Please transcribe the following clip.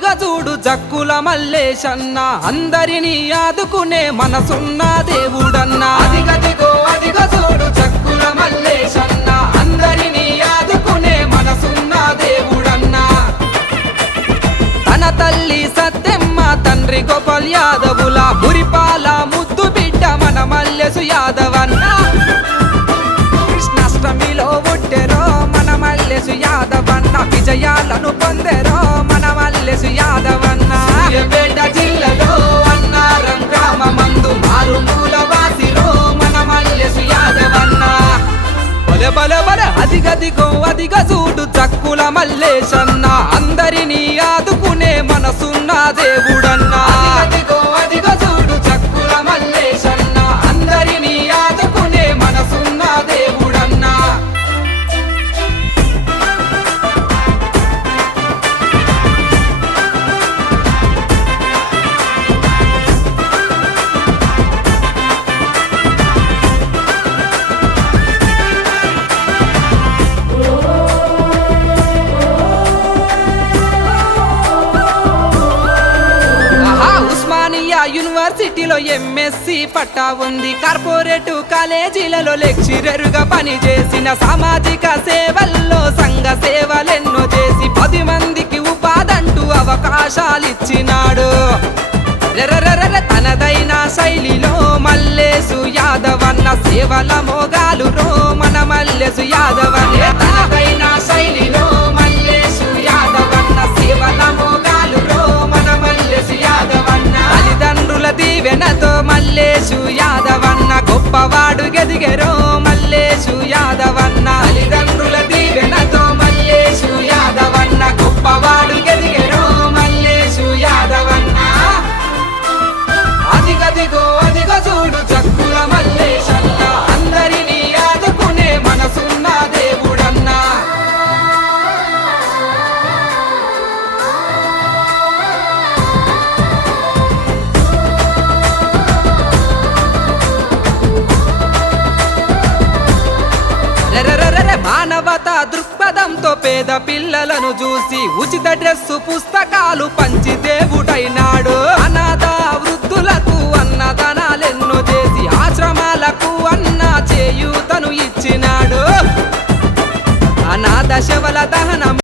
అదిగో చూడు జక్కుల మల్లేశన్న అందరినీ ఆదుకునే మనసున్న దేవుడన్నా అదిగో చూడు జక్కుల మల్లేశన్న అందరినీ ఆదుకునే మనసున్న దేవుడన్నా తన తల్లి సత్యమ్మ తండ్రి గోపాల్ యాదవుల మురిపాల ముద్దు బిడ్డ మన మల్లేసు యాదవన్న కృష్ణాష్టమిలో పుట్టెరో మన మల్లేసు యాదవన్న విజయాలను పొందెరో మన మల్లేసు యాదవన్న సూర్యాపేట జిల్లాలో అన్నారం గ్రామమందు మారుమూల వాసిరో మన మల్లేసు యాదవన్న బలె బలె బలె అదిగో చూడు జక్కుల మల్లేశన్న అందరినీ ఆదుకునే మనసున్న దేవుడన్నా అదిగో చూడు జక్కుల మల్లేశన్న అందరినీ ఆదుకునే మనసున్న దేవుడన్నా ఉస్మానియా యూనివర్సిటీలో ఎంఎస్సి పట్టా ఉంది కార్పొరేట్ కాలేజీలలో లెక్చరర్గా పనిచేసిన సామాజిక సేవల్లో సంఘ సేవలెన్నో చేసి 10 మందికి ఉపాధంటూ అవకాశాలిచ్చినాడు తనదైన శైలిలో మల్లేసు యాదవన్న సేవల మోగాలు రో మన మల్లేసు యాదవనే తనదైన శైలిలో మల్లేసు యాదవన్న సేవల మోగాలు రో మన మల్లేసు యాదవన్న తల్లిదండ్రుల దీవెనతో మల్లేసు యాదవన్న గొప్పవాడు గెదిగెరో మల్లేసు యాదవన్న తల్లిదండ్రుల దీవెనతో మల్లేసు యాదవన్న గొప్పవాడు గెదిగెరో మల్లేసు యాదవన్న అదిగో చూడు జక్కుల మల్లేశన్న అందరినీ ఆదుకునే మనసున్న దేవుడన్నా మానవతా దృక్పథంతో పేద పిల్లలను చూసి ఉచిత డ్రెస్సు పుస్తకాలు పంచి దేవుడైనాడు అనాథ వృద్ధులకు అన్నదానాలెన్నో చేసి ఆశ్రమాలకు అన్న చేయూతను ఇచ్చినాడు అనాథ శవల దహనం